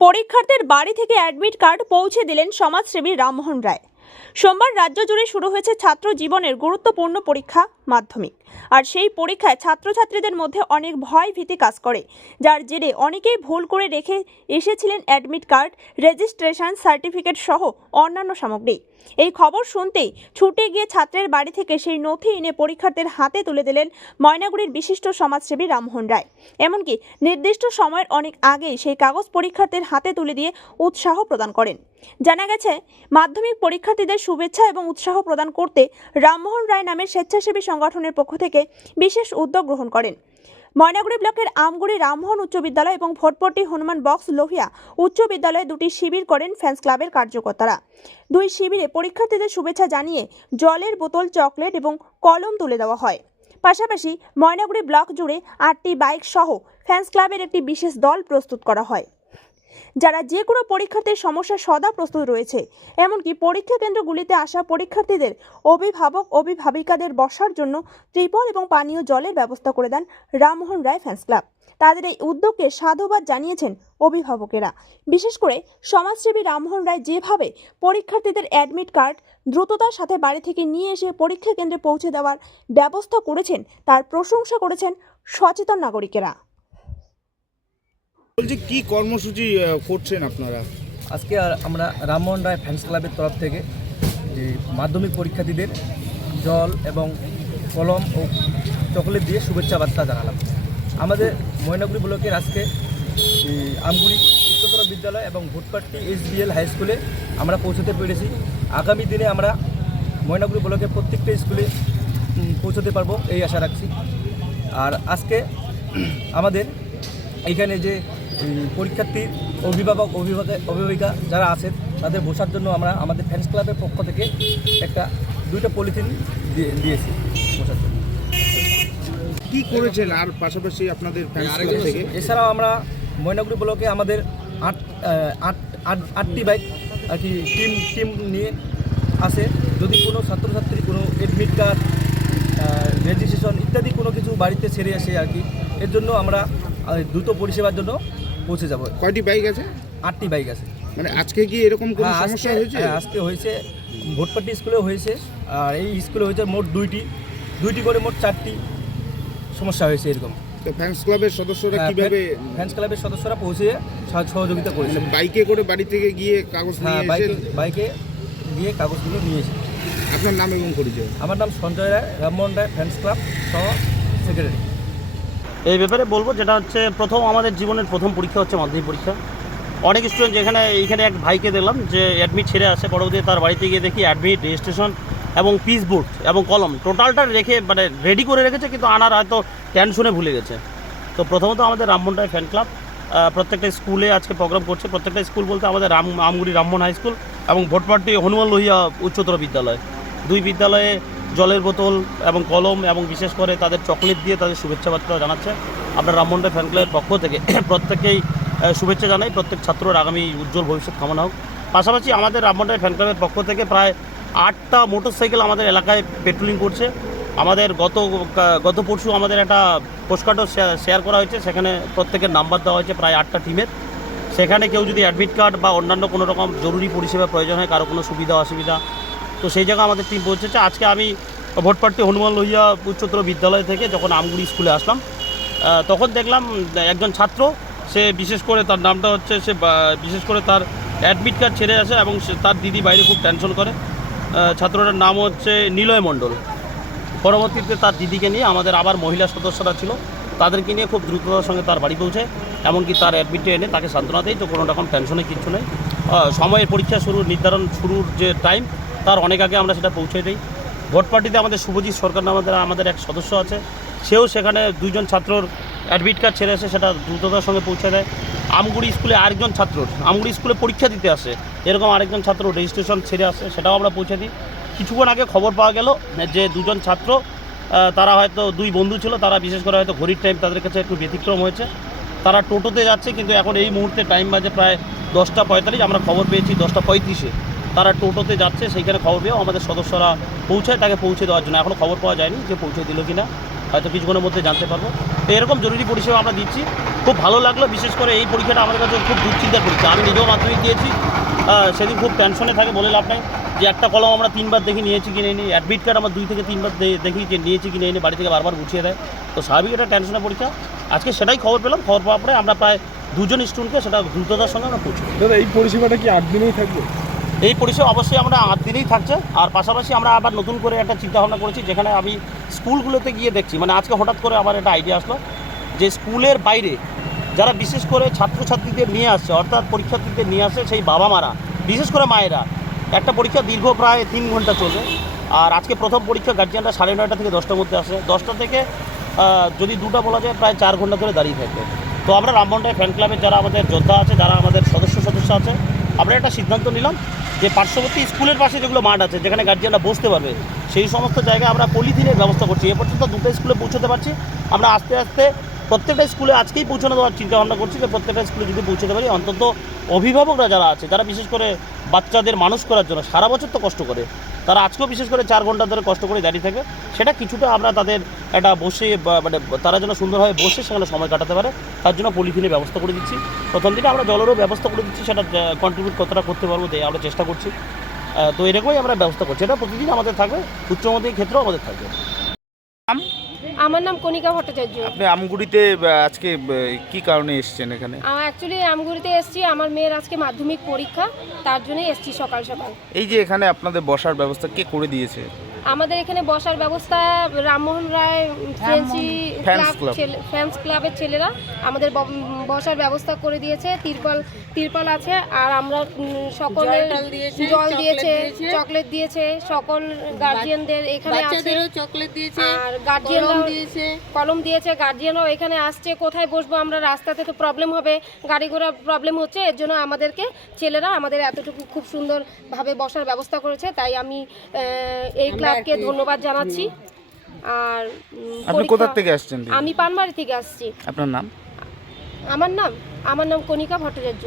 পরীক্ষার্থীর বাড়ি থেকে অ্যাডমিট কার্ড পৌঁছে দিলেন সমাজসেবী রামমোহন রায়। সোমবার রাজ্য জুড়ে শুরু হয়েছে ছাত্র জীবনের গুরুত্বপূর্ণ পরীক্ষা মাধ্যমিক। আর সেই পরীক্ষায় ছাত্রছাত্রীদের মধ্যে অনেক ভয় ভীতি কাজ করে, যার জেরে অনেকেই ভুল করে রেখে এসেছিলেন অ্যাডমিট কার্ড, রেজিস্ট্রেশন সার্টিফিকেট সহ অন্যান্য সামগ্রী। এই খবর শুনতেই ছুটে গিয়ে ছাত্রের বাড়ি থেকে সেই নথি এনে পরীক্ষার্থীর হাতে তুলে দিলেন ময়নাগুড়ির বিশিষ্ট সমাজসেবী রামমোহন রায়। এমনকি নির্দিষ্ট সময়ের অনেক আগেই সেই কাগজ পরীক্ষার্থীর হাতে তুলে দিয়ে উৎসাহ প্রদান করেন। জানা গেছে, মাধ্যমিক পরীক্ষার্থীদের শুভেচ্ছা এবং উৎসাহ প্রদান করতে রামমোহন রায় নামের স্বেচ্ছাসেবী সংগঠনের পক্ষ থেকে বিশেষ উদ্যোগ গ্রহণ করেন। ময়নাগুড়ি ব্লকের আমগুড়ি রামমোহন উচ্চ বিদ্যালয় এবং ভোটপট্টি হনুমান বক্স লোহিয়া উচ্চ বিদ্যালয়ে দুটি শিবির করেন ফ্যান্স ক্লাবের কার্যকর্তারা। দুই শিবিরে পরীক্ষার্থীদের শুভেচ্ছা জানিয়ে জলের বোতল, চকলেট এবং কলম তুলে দেওয়া হয়। পাশাপাশি ময়নাগুড়ি ব্লক জুড়ে 8টি বাইক সহ ফ্যান্স ক্লাবের একটি বিশেষ দল প্রস্তুত করা হয়, যারা যে কোনো পরীক্ষার্থীর সমস্যা সদা প্রস্তুত রয়েছে। এমনকি পরীক্ষা কেন্দ্রগুলিতে আসা পরীক্ষার্থীদের অভিভাবিকাদের বসার জন্য ত্রিপল এবং পানীয় জলের ব্যবস্থা করে দেন রামমোহন রায় ফ্যান্স ক্লাব। তাদের এই উদ্যোগকে সাধুবাদ জানিয়েছেন অভিভাবকেরা। বিশেষ করে সমাজসেবী রামমোহন রায় যেভাবে পরীক্ষার্থীদের অ্যাডমিট কার্ড দ্রুততার সাথে বাড়ি থেকে নিয়ে এসে পরীক্ষা কেন্দ্রে পৌঁছে দেওয়ার ব্যবস্থা করেছেন, তার প্রশংসা করেছেন সচেতন নাগরিকেরা। বলছি কি কর্মসূচি করছেন আপনারা? আজকে আমরা রামমোহন রায় ফ্যান্স ক্লাবের তরফ থেকে যে মাধ্যমিক পরীক্ষার্থীদের জল এবং কলম ও চকলেট দিয়ে শুভেচ্ছা বার্তা জানালাম। আমাদের ময়নাগুড়ি ব্লকের আজকে আমগুড়ি উচ্চতর বিদ্যালয় এবং ভোটপট্টি SBL হাই স্কুলে আমরা পৌঁছতে পেরেছি। আগামী দিনে আমরা ময়নাগুড়ি ব্লকের প্রত্যেকটা স্কুলে পৌঁছতে পারবো এই আশা রাখছি। আর আজকে আমাদের এইখানে যে পরীক্ষার্থীর অভিভাবিকা যারা আছেন তাদের বসার জন্য আমরা আমাদের ফ্যান্স ক্লাবের পক্ষ থেকে দুইটা পলিথিন দিয়েছি বসার জন্য। কি করেছেন আর পাশাপাশি আপনাদের ফ্যান্স ক্লাব থেকে? এছাড়াও আমরা ময়নাগুড়ি ব্লকে আমাদের 8টি বাইক আর কি টিম নিয়ে আসে। যদি কোনো ছাত্রছাত্রী কোনো অ্যাডমিট কার্ড, রেজিস্ট্রেশন ইত্যাদি কোনো কিছু বাড়িতে ছেড়ে আসে আর কি, এর জন্য আমরা দ্রুত পরিষেবার জন্য পৌঁছে যাব। কয়টি বাইক আছে? 8টি বাইক আছে। মানে আজকে কি এরকম কোনো সমস্যা হয়েছে? আজকে হয়েছে, ভোটপট্টি স্কুলেও হয়েছে, আর এই স্কুলে হয়েছে মোট দুইটি করে মোট 4টি সমস্যা হয়েছে এরকম। তো ফ্যান্স ক্লাবের সদস্যরা কিভাবে? ফ্যান্স ক্লাবের সদস্যরা পৌঁছে সহযোগিতা করেছে। বাইকে করে বাড়ি থেকে গিয়ে কাগজ নিয়ে এসে? বাইকে গিয়ে কাগজগুলো নিয়ে এসে। আপনার নাম এবং পরিচয়? আমার নাম সঞ্জয় রায়, রামমোহন রায় ফ্যান্স ক্লাব সহ সেক্রেটারি। এই ব্যাপারে বলবো, যেটা হচ্ছে আমাদের জীবনের প্রথম পরীক্ষা হচ্ছে মাধ্যমিক পরীক্ষা। অনেক স্টুডেন্ট এইখানে এক ভাইকে দেখলাম যে অ্যাডমিট ছেড়ে আসে, পরবর্তীতে তার বাড়িতে গিয়ে দেখি অ্যাডমিট, রেজিস্ট্রেশন এবং পিস বোর্ড এবং কলম টোটালটা রেখে রেডি করে রেখেছে, কিন্তু আনার হয়তো টেনশনে ভুলে গেছে। তো প্রথমত আমাদের রামমোহন রায় ফ্যান ক্লাব প্রত্যেকটা স্কুলে আজকে প্রোগ্রাম করছে। প্রত্যেকটা স্কুল বলতে আমাদের আমগুড়ি রামমোহন হাই স্কুল এবং ভোটপট্টি হনুমান লোহিয়া উচ্চতর বিদ্যালয়, দুই বিদ্যালয়ে জলের বোতল এবং কলম এবং বিশেষ করে তাদের চকলেট দিয়ে তাদের শুভেচ্ছা বার্তা জানাচ্ছে। আমরা রামমোহন রায় ফ্যান ক্লাবের পক্ষ থেকে প্রত্যেকেই শুভেচ্ছা জানাই। প্রত্যেক ছাত্রর আগামী উজ্জ্বল ভবিষ্যৎ কামনা হোক। পাশাপাশি আমাদের রামমোহন রায় ফ্যান ক্লাবের পক্ষ থেকে প্রায় 8টা মোটরসাইকেল আমাদের এলাকায় পেট্রোলিং করছে। আমাদের গত পরশু আমাদের একটা পোস্টকার্ডও শেয়ার করা হয়েছে, সেখানে প্রত্যেকের নাম্বার দেওয়া হয়েছে প্রায় 8টা টিমের। সেখানে কেউ যদি অ্যাডমিট কার্ড বা অন্যান্য কোনো রকম জরুরি পরিষেবা প্রয়োজন হয়, কারো কোনো সুবিধা অসুবিধা, তো সেই জায়গায় আমাদের টিম পৌঁছেছে। আজকে আমি ভোটপট্টি হনুমান লোহিয়া উচ্চতর বিদ্যালয় থেকে যখন আমগুড়ি স্কুলে আসলাম, তখন দেখলাম একজন ছাত্র, সে বিশেষ করে তার নামটা হচ্ছে, সে বিশেষ করে তার অ্যাডমিট কার্ড ছেড়ে আসে এবং তার দিদি বাইরে খুব টেনশন করে। ছাত্রটার নাম হচ্ছে নিলয় মণ্ডল। পরবর্তীতে তার দিদিকে নিয়ে আমাদের আবার মহিলা সদস্যরা ছিল, তাদেরকে নিয়ে খুব দ্রুততার সঙ্গে তার বাড়ি পৌঁছে, এমনকি তার অ্যাডমিটে এনে তাকে সান্ত্বনা দেয়। তো কোনো রকম টেনশনে কিচ্ছু নেই। সময়ের পরীক্ষা শুরুর যে টাইম, তার অনেক আগে আমরা সেটা পৌঁছে দিই। ভোটপার্টিতে আমাদের শুভজিৎ সরকার আমাদের এক সদস্য আছে, সেও সেখানে 2জন ছাত্রর অ্যাডমিট কার্ড ছেড়ে আসে, সেটা দ্রুততার সঙ্গে পৌঁছে দেয়। আমগুড়ি স্কুলে আরেকজন ছাত্রর, আমগুড়ি স্কুলে পরীক্ষা দিতে আসে এরকম আরেকজন ছাত্র রেজিস্ট্রেশন ছেড়ে আসে, সেটাও আমরা পৌঁছে দিই। কিছুক্ষণ আগে খবর পাওয়া গেল যে 2জন ছাত্র, তারা হয়তো 2 বন্ধু ছিল, তারা বিশেষ করে হয়তো ঘড়ির টাইম তাদের কাছে একটু ব্যতিক্রম হয়েছে, তারা টোটোতে যাচ্ছে, কিন্তু এখন এই মুহূর্তে টাইম বাজে প্রায় 10টা 45। আমরা খবর পেয়েছি 10টা 35-এ তারা টোটোতে যাচ্ছে। সেইখানে খবর পেয়েও আমাদের সদস্যরা পৌঁছায় তাকে পৌঁছে দেওয়ার জন্য। এখনও খবর পাওয়া যায়নি যে পৌঁছে দিল কি না, হয়তো কিছুক্ষণের মধ্যে জানতে পারবো। তো এরকম জরুরি পরিষেবা আমরা দিচ্ছি। খুব ভালো লাগলো। বিশেষ করে এই পরীক্ষাটা আমাদের কাছে খুব দুশ্চিন্তার পরীক্ষা। আমি নিজেও মাধ্যমিক দিয়েছি, সেদিন খুব টেনশনে থাকে বলে লাভ নাই যে একটা কলম আমরা 3 বার দেখি নিয়েছি কি নেই, অ্যাডমিট কার্ড আমরা 2 থেকে 3 বার দেখি যে নিয়েছি কি নেই, বাড়ি থেকে বারবার গুছিয়ে দেয়। তো স্বাভাবিক একটা টেনশনের পরীক্ষা। আজকে সেটাই খবর পেলাম, খবর পাওয়ার পরে আমরা প্রায় 2 জন স্টুডেন্টকে সেটা দ্রুততার সঙ্গে আমরা পৌঁছে। দাদা এই পরিষেবাটা কি 8 দিনেই থাকবে? এই পরিষেবা অবশ্যই আমরা 8 দিনেই থাকছে। আর পাশাপাশি আমরা আবার নতুন করে একটা চিন্তাভাবনা করেছি, যেখানে আমি স্কুলগুলোতে গিয়ে দেখছি, মানে আজকে হঠাৎ করে আমার একটা আইডিয়া আসলো যে স্কুলের বাইরে যারা বিশেষ করে ছাত্রছাত্রীদের নিয়ে আসছে, অর্থাৎ পরীক্ষার্থীদের নিয়ে আসছে, সেই বাবা মারা, বিশেষ করে মায়েরা, একটা পরীক্ষা দীর্ঘ প্রায় 3 ঘন্টা চলবে। আর আজকে প্রথম পরীক্ষা গার্জিয়ানরা 9:30 থেকে 10টার মধ্যে আসে, 10টা থেকে যদি 2টা বলা যায় প্রায় 4 ঘন্টা ধরে দাঁড়িয়ে থাকবে। তো আমরা রামমোহন রায় ফ্যান ক্লাবের যারা আমাদের যোদ্ধা আছে, যারা আমাদের সদস্য আছে, আমরা একটা সিদ্ধান্ত নিলাম যে পার্শ্ববর্তী স্কুলের পাশে যেগুলো মাঠ আছে, যেখানে গার্জিয়ানরা বসতে পারবে, সেই সমস্ত জায়গায় আমরা পলিথিনের ব্যবস্থা করছি। এ পর্যন্ত 2টা স্কুলে পৌঁছতে পারছি। আমরা আস্তে আস্তে প্রত্যেকটা স্কুলে আজকেই পৌঁছানো দেওয়ার চিন্তাভাবনা করছি, যে প্রত্যেকটা স্কুলে যদি পৌঁছতে পারি, অন্তত অভিভাবকরা যারা আছে, যারা বিশেষ করে বাচ্চাদের মানুষ করার জন্য সারা বছর তো কষ্ট করে, তারা আজকেও বিশেষ করে 4 ঘন্টা ধরে কষ্ট করে দাঁড়িয়ে থাকে, সেটা কিছুটা আমরা তাদের একটা বসে মানে তারা যেন সুন্দরভাবে বসে সেখানে সময় কাটাতে পারে, তার জন্য পলিথিনের ব্যবস্থা করে দিচ্ছি। প্রথম দিকে আমরা জলেরও ব্যবস্থা করে দিচ্ছি, সেটা কন্ট্রিবিউট কতটা করতে পারবো আমরা চেষ্টা করছি। তো এরকমই আমরা ব্যবস্থা করছি, এটা প্রতিদিন আমাদের থাকবে, উচ্চ মাধ্যমিক ক্ষেত্রেও আমাদের থাকবে। আমার নাম কণিকা ভট্টাচার্য। আপনি আমগুড়িতে আজকে কি কারণে এসেছেন এখানে? অ্যাকচুয়ালি আমগুড়িতে এসেছি, আমার মেয়ের আজকে মাধ্যমিক পরীক্ষা, তার জন্যই এসেছি সকাল সকাল। এই যে এখানে আপনাদের বসার ব্যবস্থা কে করে দিয়েছে? আমাদের এখানে বসার ব্যবস্থা রামমোহন রায় ফ্যান্স ক্লাবের ছেলেরা আমাদের বসার ব্যবস্থা করে দিয়েছে। তিরপল আছে, আর আমরা সকলের জল দিয়েছে, চকলেট দিয়েছে, সকল গার্জিয়ানদের এখানে আছে, চকলেট দিয়েছে, আর গার্জিয়ানরাও কলম দিয়েছে। গার্জিয়ানরাও এখানে আসছে। কোথায় বসবো আমরা? রাস্তাতে তো প্রবলেম হবে, গাড়ি ঘোড়ার প্রবলেম হচ্ছে, এর জন্য আমাদেরকে ছেলেরা আমাদের এতটুকু খুব সুন্দরভাবে বসার ব্যবস্থা করেছে। তাই আমি এই ক্লাবকে ধন্যবাদ জানাচ্ছি। আর আপনি কোথা থেকে আসছেন? আমি পানবাড়ি থেকে আসছি। আপনার নাম? আমার নাম কণিকা ভট্টাচার্য।